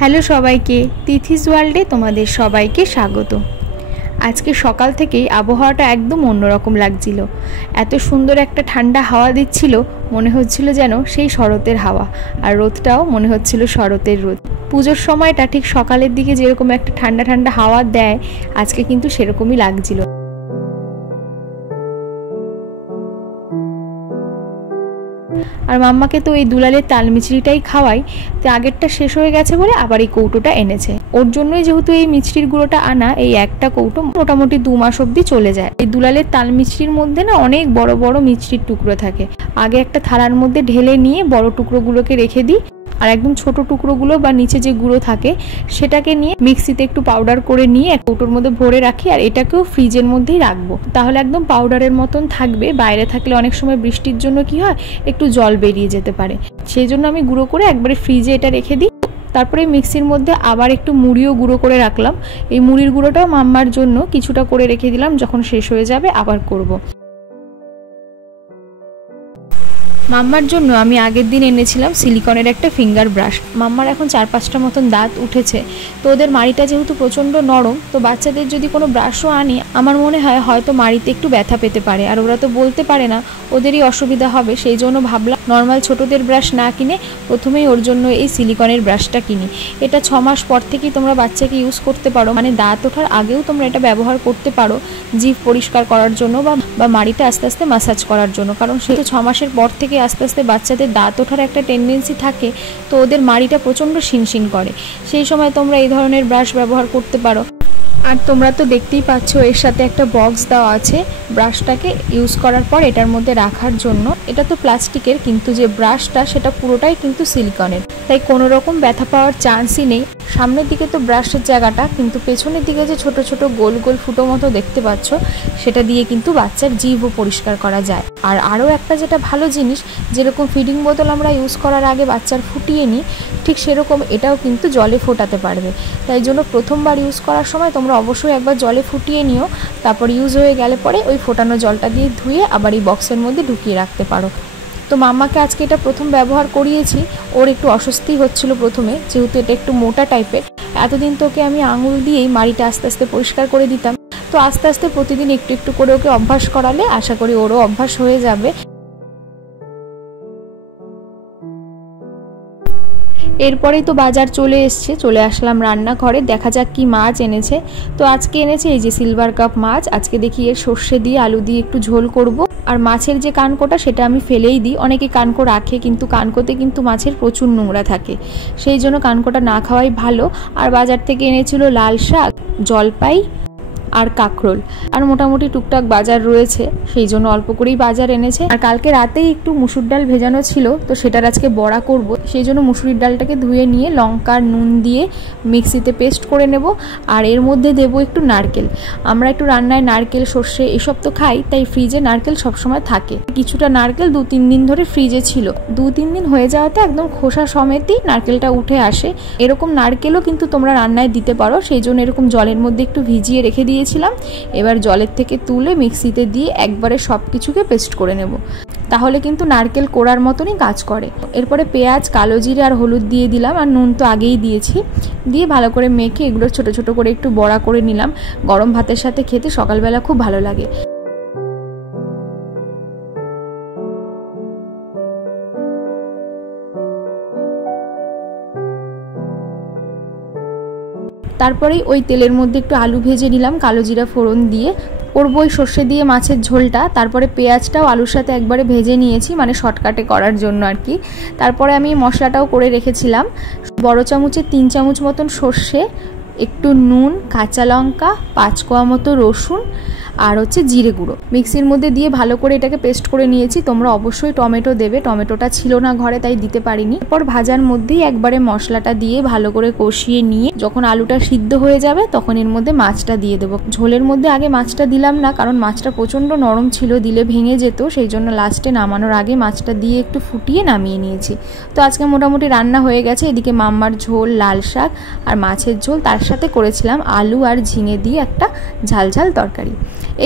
Hello সবাইকে, তিথিস ওয়ার্ল্ডে তোমাদের সবাইকে স্বাগত। আজকে সকাল থেকেই আবহাওয়াটা একদম অন্যরকম লাগছিল। এত সুন্দর একটা ঠান্ডা হাওয়া দিচ্ছিল, মনে হচ্ছিল যেন সেই শরতের হাওয়া, আর রোদটাও মনে হচ্ছিল শরতের রোদ। পুজোর সময়টা ঠিক সকালের দিকে যেরকম একটা ঠান্ডা ঠান্ডা হাওয়া দেয়, আজকে কিন্তু সেরকমই লাগছিল। আর মাম্মাকে তো এই দুলালের তাল মিছরিটাই খাওয়াই, তো আগেরটা শেষ হয়ে গেছে বলে আবার এই কৌটোটা এনেছে। ওর জন্যই যেহেতু এই মিছরির গুঁড়োটা আনা, এই একটা কৌটো মোটামুটি 2 মাস অবধি চলে যায়। এই দুলালের তাল মিছরির মধ্যে না অনেক বড় বড় মিছরির টুকরো থাকে। আগে একটা থালার মধ্যে ঢেলে নিয়ে বড় টুকরোগুলোকে রেখে দিই, আর একদম ছোট টুকরোগুলো বা নিচে যে গুঁড়ো থাকে সেটাকে নিয়ে মিক্সিতে একটু পাউডার করে নিয়ে এক কৌটোর মধ্যে ভরে রাখি, আর এটাকেও ফ্রিজের মধ্যেই রাখবো, তাহলে একদম পাউডারের মতন থাকবে। বাইরে থাকলে অনেক সময় বৃষ্টির জন্য কি হয়, একটু জল বেরিয়ে যেতে পারে, সেই জন্য আমি গুঁড়ো করে একবারে ফ্রিজে এটা রেখে দিই। তারপরে মিক্সির মধ্যে আবার একটু মুড়িও গুঁড়ো করে রাখলাম। এই মুড়ির গুঁড়োটাও মাম্মার জন্য কিছুটা করে রেখে দিলাম, যখন শেষ হয়ে যাবে আবার করব। মাম্মার জন্য আমি আগের দিন এনেছিলাম সিলিকনের একটা ফিঙ্গার ব্রাশ। মাম্মার এখন 4-5টা মতন দাঁত উঠেছে, তো ওদের মাড়িটা যেহেতু প্রচণ্ড নরম, তো বাচ্চাদের যদি কোনো ব্রাশও আনি, আমার মনে হয় হয়তো মাড়িতে একটু ব্যথা পেতে পারে, আর ওরা তো বলতে পারে না, ওদেরই অসুবিধা হবে। সেই জন্য ভাবলাম নর্মাল ছোটদের ব্রাশ না কিনে প্রথমেই ওর জন্য এই সিলিকনের ব্রাশটা কিনি। এটা 6 মাস পর থেকেই তোমরা বাচ্চাকে ইউজ করতে পারো, মানে দাঁত ওঠার আগেও তোমরা এটা ব্যবহার করতে পারো, জিভ পরিষ্কার করার জন্য বা মাড়িতে আস্তে আস্তে মাসাজ করার জন্য। কারণ সেটা 6 মাসের পর থেকে আস্তে আস্তে বাচ্চাদের দাঁত ওঠার একটা টেন্ডেন্সি থাকে, তো ওদের মাড়িটা প্রচণ্ড শিনশিন করে। সেই সময় তোমরা এই ধরনের ব্রাশ ব্যবহার করতে পারো। আর তোমরা তো দেখতেই পাচ্ছ এর সাথে একটা বক্স দেওয়া আছে ব্রাশটাকে ইউজ করার পর এটার মধ্যে রাখার জন্য। এটা তো প্লাস্টিকের, কিন্তু যে ব্রাশটা সেটা পুরোটাই কিন্তু সিলিকনের, তাই কোনো রকম ব্যথা পাওয়ার চান্সই নেই। সামনের দিকে তো ব্রাশের জায়গাটা, কিন্তু পেছনের দিকে যে ছোট ছোট গোল গোল ফুটো মতো দেখতে পাচ্ছ, সেটা দিয়ে কিন্তু বাচ্চার জিভও পরিষ্কার করা যায়। আর আরও একটা যেটা ভালো জিনিস, যেরকম ফিডিং বোতল আমরা ইউজ করার আগে বাচ্চার ফুটিয়ে নিই, ঠিক সেরকম এটাও কিন্তু জলে ফোটাতে পারবে। তাই জন্য প্রথমবার ইউজ করার সময় তোমরা অবশ্যই একবার জলে ফুটিয়ে নিও, তারপর ইউজ হয়ে গেলে পরে ওই ফোটানো জলটা দিয়ে ধুয়ে আবার এই বক্সের মধ্যে ঢুকিয়ে রাখতে পারো। তো মাম্মাকে আজকে এটা প্রথম ব্যবহার করিয়েছি। ওর একটু অস্বস্তি হচ্ছিল প্রথমে, যেহেতু এটা একটু মোটা টাইপের। এতদিন তোকে আমি আঙুল দিয়েই মাড়িটা আস্তে আস্তে পরিষ্কার করে দিতাম, তো আস্তে আস্তে প্রতিদিন একটু একটু করে ওকে অভ্যাস করালে আশা করি ওরও অভ্যাস হয়ে যাবে। এরপরেই তো বাজার চলে আসলাম রান্নাঘরে। দেখা যাক কি মাছ এনেছে। তো আজকে এনেছে এই যে সিলভার কাপ মাছ। আজকে দেখি এর সর্ষে দিয়ে আলু দিয়ে একটু ঝোল করব। আর মাছের যে কানকোটা সেটা আমি ফেলেই দিই, অনেকে কানকো রাখে, কিন্তু কানকোতে কিন্তু মাছের প্রচুর নোংরা থাকে, সেই জন্য কানকোটা না খাওয়াই ভালো। আর বাজার থেকে এনেছিল লাল শাক, জলপাই আর কাঁকরোল, আর মোটামুটি টুকটাক বাজার রয়েছে, সেই জন্য অল্প করেই বাজার এনেছে। আর কালকে রাতেই একটু মুসুর ডাল ভেজানো ছিল, তো সেটার আজকে বড়া করব, সেই জন্য মুসুরির ডালটাকে ধুয়ে নিয়ে লঙ্কা নুন দিয়ে মিক্সিতে পেস্ট করে নেব। আর এর মধ্যে দেব একটু নারকেল। আমরা একটু রান্নায় নারকেল সর্ষে এসব তো খাই, তাই ফ্রিজে নারকেল সবসময় থাকে। কিছুটা নারকেল 2-3 দিন ধরে ফ্রিজে ছিল, 2-3 দিন হয়ে যাওয়াতে একদম খোসা সমেতই নারকেলটা উঠে আসে। এরকম নারকেলও কিন্তু তোমরা রান্নায় দিতে পারো, সেই জন্য এরকম জলের মধ্যে একটু ভিজিয়ে রেখে দিয়েছিলাম। এবার জলের থেকে তুলে মিক্সিতে দিয়ে একবারে সব কিছুকে পেস্ট করে নেব, তাহলে কিন্তু নারকেল কোড়ার মতনই কাজ করে। এরপরে পেঁয়াজ, কালো জিরে আর হলুদ দিয়ে দিলাম, আর নুন তো আগেই দিয়েছি। দিয়ে ভালো করে মেখে এগুলো ছোট ছোট করে একটু বড়া করে নিলাম। গরম ভাতের সাথে খেতে সকালবেলা খুব ভালো লাগে। তারপরেই ওই তেলের মধ্যে একটু আলু ভেজে নিলাম, কালো জিরা ফোড়ন দিয়ে করবো ওই সর্ষে দিয়ে মাছের ঝোলটা। তারপরে পেঁয়াজটাও আলুর সাথে একবারে ভেজে নিয়েছি, মানে শর্টকাটে করার জন্য আর কি। তারপরে আমি মশলাটাও করে রেখেছিলাম। বড় চামচে 3 চামচ মতন সর্ষে, একটু নুন, কাঁচা লঙ্কা, 5 কোয়া মতো রসুন, আর হচ্ছে জিরে গুঁড়ো মিক্সির মধ্যে দিয়ে ভালো করে এটাকে পেস্ট করে নিয়েছি। তোমরা অবশ্যই টমেটো দেবে, টমেটোটা ছিল না ঘরে তাই দিতে পারিনি। এরপর ভাজার মধ্যেই একবারে মশলাটা দিয়ে ভালো করে কষিয়ে নিয়ে যখন আলুটা সিদ্ধ হয়ে যাবে তখন এর মধ্যে মাছটা দিয়ে দেবো। ঝোলের মধ্যে আগে মাছটা দিলাম না, কারণ মাছটা প্রচণ্ড নরম ছিল, দিলে ভেঙে যেত, সেই জন্য লাস্টে নামানোর আগে মাছটা দিয়ে একটু ফুটিয়ে নামিয়ে নিয়েছি। তো আজকে মোটামুটি রান্না হয়ে গেছে। এদিকে মাম্মার ঝোল, লাল শাক আর মাছের ঝোল, তার সাথে করেছিলাম আলু আর ঝিঙে দিয়ে একটা ঝাল ঝাল তরকারি।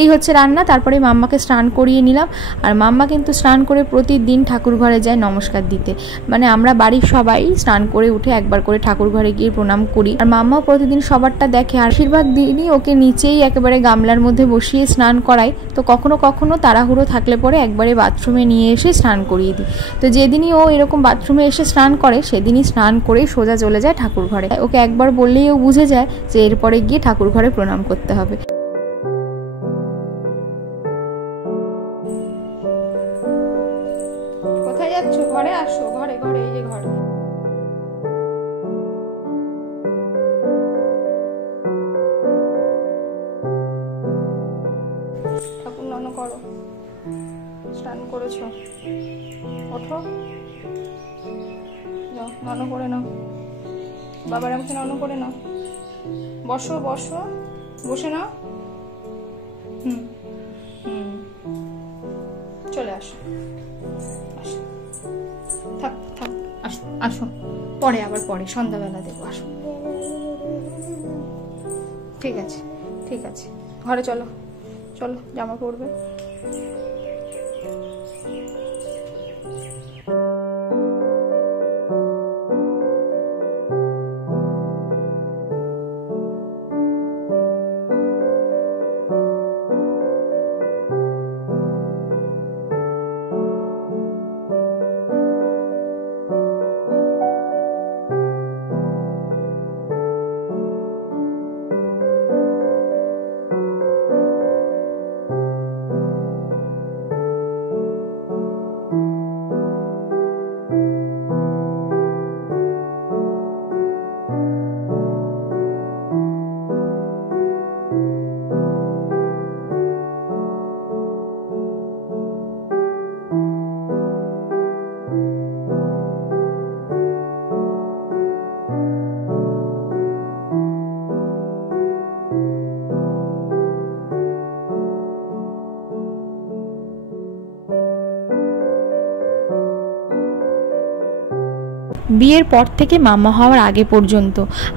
এই হচ্ছে রান্না। তারপরে মাম্মাকে স্নান করিয়ে নিলাম। আর মাম্মা কিন্তু স্নান করে প্রতিদিন ঠাকুর ঘরে যায় নমস্কার দিতে। মানে আমরা বাড়ির সবাই স্নান করে উঠে একবার করে ঠাকুর ঘরে গিয়ে প্রণাম করি। আর মাম্মাও প্রতিদিন সবারটা দেখে। আর বেশিরভাগ দিনই ওকে নিচেই একেবারে গামলার মধ্যে বসিয়ে স্নান করাই। তো কখনো কখনো তাড়াহুড়ো থাকলে পরে একবারে বাথরুমে নিয়ে এসে স্নান করিয়ে দিই। তো যেদিনই ও এরকম বাথরুমে এসে স্নান করে সেদিনই স্নান করেই সোজা চলে যায় ঠাকুর ঘরে। ওকে একবার বললেই ও বুঝে যায় যে এরপরে গিয়ে ঠাকুর ঘরে প্রণাম করতে হবে। কোথায় যাচ্ছ? ঘরে আসো, ঘরে ঘরে, এই যে ঘরে। ঠাকুর নন করো, স্নান করেছো, ওঠো, যাও নন করে নাও, বাবার আমাকে নন করে নাও, বসো বসো, বসে নাও। হুম হুম, চলে আসো, আসো, থাক থাক, আসো আসো, পরে আবার পরে সন্ধ্যাবেলা দেবো, আসো। ঠিক আছে ঠিক আছে, ঘরে চলো, চলো জামা পরবে। বিয়ের পর থেকে মাম্মা হওয়ার আগে পর্যন্ত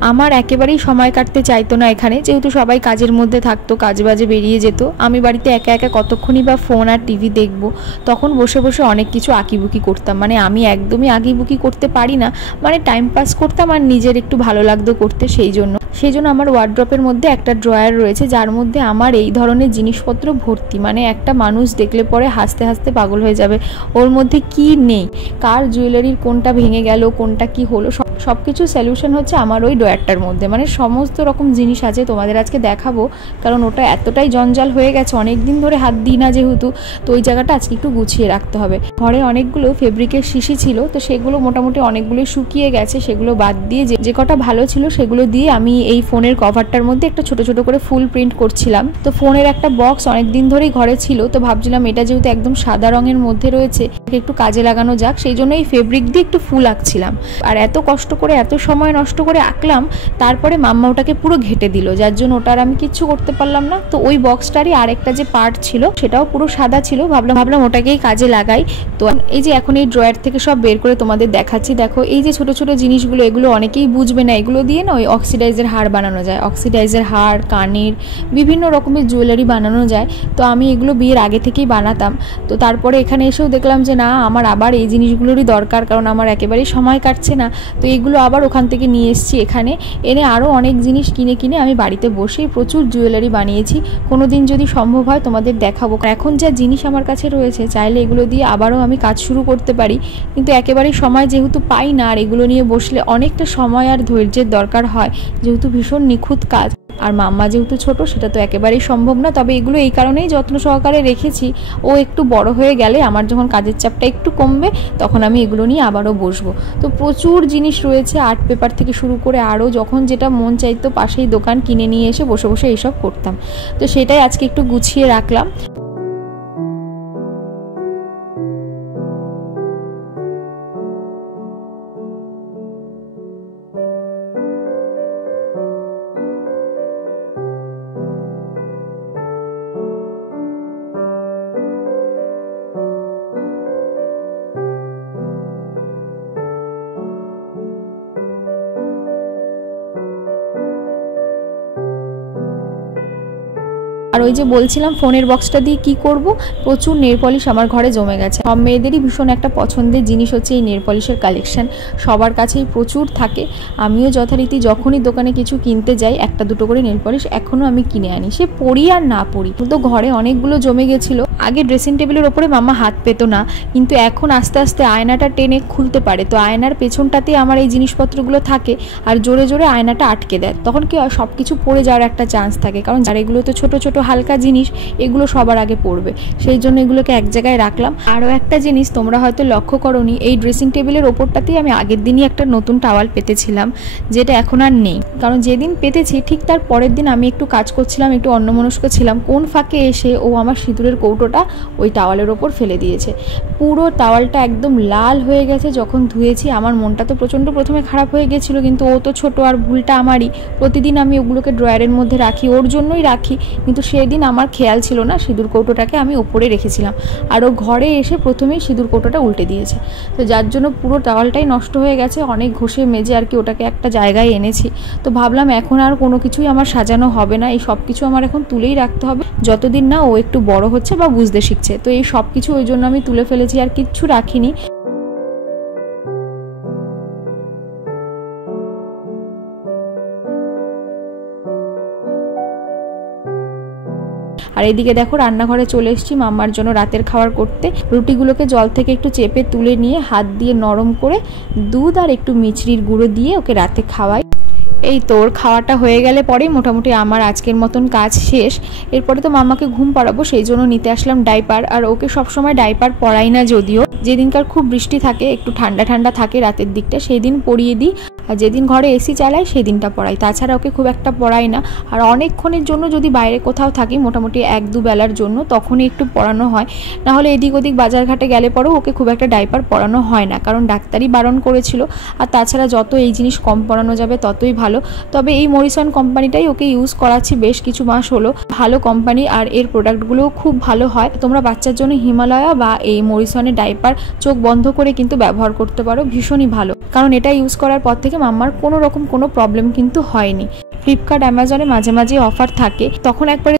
আমার একেবারেই সময় কাটতে চাইতো না এখানে, যেহেতু সবাই কাজের মধ্যে থাকতো, কাজ বাজে বেরিয়ে যেত। আমি বাড়িতে একা একা কতক্ষণই বা ফোন আর টিভি দেখবো। তখন বসে বসে অনেক কিছু আঁকিবুকি করতাম। মানে আমি একদমই আঁকিবুকি করতে পারি না, মানে টাইম পাস করতাম আর নিজের একটু ভালো লাগতো করতে। সেই জন্য আমার ওয়ার্ড্রপের মধ্যে একটা ড্রয়ার রয়েছে যার মধ্যে আমার এই ধরনের জিনিসপত্র ভর্তি। মানে একটা মানুষ দেখলে পরে হাসতে হাসতে পাগল হয়ে যাবে, ওর মধ্যে কি নেই, কার জুয়েলারির কোনটা ভেঙে গেল, কোনটা কি হলো, সব কিছু সলিউশন হচ্ছে আমার ওই ড্রয়ারটার মধ্যে। মানে সমস্ত রকম জিনিস আছে, তোমাদের আজকে দেখাবো, কারণ ওটা এতটাই জঞ্জাল হয়ে গেছে, অনেক দিন ধরে হাত দিই না যেহেতু, তো ওই জায়গাটা আজকে একটু গুছিয়ে রাখতে হবে। ঘরে অনেকগুলো ফেব্রিকের শিশি ছিল, তো সেগুলো মোটামুটি অনেকগুলো শুকিয়ে গেছে, সেগুলো বাদ দিয়ে যে কটা ভালো ছিল সেগুলো দিয়ে আমি এই ফোনের কভারটার মধ্যে একটা ছোট ছোট করে ফুল প্রিন্ট করছিলাম। তো ফোনের একটা বক্স অনেক দিন ধরেই ঘরে ছিল, তো ভাবছিলাম এটা যেহেতু একদম সাদা রঙের মধ্যে রয়েছে একটু কাজে লাগানো যাক, সেই জন্য এই ফেব্রিক দিয়ে একটু ফুল আঁকছিলাম। আর এত কষ্ট করে এত সময় নষ্ট করে আঁকলাম, তারপরে মাম্মা ওটাকে পুরো ঘেটে দিল, যার জন্য ওটার আমি কিচ্ছু করতে পারলাম না। তো ওই বক্সটারই আরেকটা যে পার্ট ছিল সেটাও পুরো সাদা ছিল, ভাবলাম ওটাকেই কাজে লাগাই। তো এই যে এখন এই ড্রয়ার থেকে সব বের করে তোমাদের দেখাচ্ছি। দেখো এই যে ছোট ছোট জিনিসগুলো, এগুলো অনেকেই বুঝবে না, এগুলো দিয়ে না ওই অক্সিডাইজের হার বানানো যায়, অক্সিডাইজের হার, কানের, বিভিন্ন রকমের জুয়েলারি বানানো যায়। তো আমি এগুলো বিয়ের আগে থেকেই বানাতাম। তো তারপরে এখানে এসেও দেখলাম যে না, আমার আবার এই জিনিসগুলোরই দরকার, কারণ আমার একেবারেই সময় কাটছে না। তো এইগুলো আবার ওখান থেকে নিয়ে এসেছি, এখানে এনে আরও অনেক জিনিস কিনে আমি বাড়িতে বসেই প্রচুর জুয়েলারি বানিয়েছি। কোনো দিন যদি সম্ভব হয় তোমাদের দেখাবো। এখন যা জিনিস আমার কাছে রয়েছে, চাইলে এগুলো দিয়ে আবারও আমি কাজ শুরু করতে পারি, কিন্তু একেবারেই সময় যেহেতু পাই না, আর এগুলো নিয়ে বসলে অনেকটা সময় আর ধৈর্যের দরকার হয়, যেহেতু ভীষণ নিখুঁত কাজ। আর মাম্মা যেহেতু ছোট, সেটা তো একেবারেই সম্ভব না। তবে এগুলো এই কারণেই যত্ন সহকারে রেখেছি, ও একটু বড় হয়ে গেলে, আমার যখন কাজের চাপটা একটু কমবে, তখন আমি এগুলো নিয়ে আবারও বসবো। তো প্রচুর জিনিস রয়েছে, আর্ট পেপার থেকে শুরু করে আরও যখন যেটা মন চাইতো পাশেই দোকান, কিনে নিয়ে এসে বসে বসে এইসব করতাম। তো সেটাই আজকে একটু গুছিয়ে রাখলাম। আর ওই যে বলছিলাম ফোনের বক্সটা দিয়ে কি করব, প্রচুর নেল পলিশ আমার ঘরে জমে গেছে। সব মেয়েদেরই ভীষণ একটা পছন্দের জিনিস হচ্ছে এই নেল পলিশের কালেকশন, সবার কাছেই প্রচুর থাকে। আমিও যথারীতি যখনই দোকানে কিছু কিনতে যাই একটা দুটো করে নেল পলিশ এখনও আমি কিনে আনি, সে পরি আর না পরি। তো ঘরে অনেকগুলো জমে গেছিলো। আগে ড্রেসিং টেবিলের ওপরে মাম্মা হাত পেত না, কিন্তু এখন আস্তে আস্তে আয়নাটা টেনে খুলতে পারে, তো আয়নার পেছনটাতে আমার এই জিনিসপত্রগুলো থাকে আর জোরে জোরে আয়নাটা আটকে দেয়। তখন কি হয়, সব কিছু পড়ে যাওয়ার একটা চান্স থাকে, কারণ যার এগুলো তো ছোট ছোট হালকা জিনিস, এগুলো সবার আগে পড়বে, সেই জন্য এগুলোকে এক জায়গায় রাখলাম। আরও একটা জিনিস তোমরা হয়তো লক্ষ্য করোনি, এই ড্রেসিং টেবিলের ওপরটাতেই আমি আগের দিনই একটা নতুন টাওয়াল পেতেছিলাম, যেটা এখন আর নেই। কারণ যেদিন পেতেছি ঠিক তার পরের দিন আমি একটু কাজ করছিলাম, একটু অন্যমনস্ক ছিলাম, কোন ফাঁকে এসে ও আমার সিঁদুরের কৌটোটা ওই টাওয়ালের ওপর ফেলে দিয়েছে। পুরো টাওয়ালটা একদম লাল হয়ে গেছে। যখন ধুয়েছি আমার মনটা তো প্রচণ্ড প্রথমে খারাপ হয়ে গেছিলো, কিন্তু ও তো ছোটো আর ভুলটা আমারই। প্রতিদিন আমি ওগুলোকে ড্রয়ারের মধ্যে রাখি, ওর জন্যই রাখি, কিন্তু সেদিন আমার খেয়াল ছিল না, সিঁদুর কৌটোটাকে আমি ওপরে রেখেছিলাম, আর ও ঘরে এসে প্রথমেই সিঁদুর কৌটোটা উল্টে দিয়েছে। তো যার জন্য পুরো টাওয়ালটাই নষ্ট হয়ে গেছে। অনেক ঘষে মেজে আর কি ওটাকে একটা জায়গায় এনেছি। তো ভাবলাম এখন আর কোনো কিছুই আমার সাজানো হবে না, এই সব কিছু আমার এখন তুলেই রাখতে হবে, যতদিন না ও একটু বড় হচ্ছে বা বুঝতে শিখছে। তো এই সব কিছু ওই জন্য আমি তুলে ফেলেছি, আর কিচ্ছু রাখিনি। আর এদিকে দেখো রান্নাঘরে চলে এসেছি মাম্মার জন্য রাতের খাবার করতে। রুটিগুলোকে জল থেকে একটু চেপে তুলে নিয়ে হাত দিয়ে নরম করে দুধ আর একটু মিছরির গুঁড়ো দিয়ে ওকে রাতে খাওয়াই। এই তোর খাওয়াটা হয়ে গেলে পরেই মোটামুটি আমার আজকের মতন কাজ শেষ। এরপরে তো মাম্মাকে ঘুম পাড়াবো, সেই জন্য নিতে আসলাম ডাইপার। আর ওকে সবসময় ডাইপার পরাই না, যদিও যেদিনকার খুব বৃষ্টি থাকে, একটু ঠান্ডা ঠান্ডা থাকে রাতের দিকটা, সেই দিন পরিয়ে দিই। আর যেদিন ঘরে এসি চালাই সেই দিনটা পড়াই, তাছাড়া ওকে খুব একটা পড়াই না। আর অনেকক্ষণের জন্য যদি বাইরে কোথাও থাকি, মোটামুটি 1-2 বেলার জন্য, তখনই একটু পড়ানো হয়। নাহলে এদিক ওদিক বাজারঘাটে গেলে পরেও ওকে খুব একটা ডাইপার পরানো হয় না, কারণ ডাক্তারই বারণ করেছিল। আর তাছাড়া যত এই জিনিস কম পরানো যাবে ততই ভালো। তবে এই মরিসন কোম্পানিটাই ওকে ইউজ করাচ্ছি বেশ কিছু মাস হলো, ভালো কোম্পানি, আর এর প্রোডাক্টগুলোও খুব ভালো হয়। তোমরা বাচ্চার জন্য হিমালয়া বা এই মরিসনের ডাইপার চোখ বন্ধ করে কিন্তু ব্যবহার করতে পারো, ভীষণই ভালো। কারণ এটা ইউজ করার পর থেকে মাম্মার কোনো রকম কোনো প্রবলেম কিন্তু হয়নি। ফ্লিপকার্ট, অ্যামাজনে মাঝে মাঝে অফার থাকে, তখন একবারে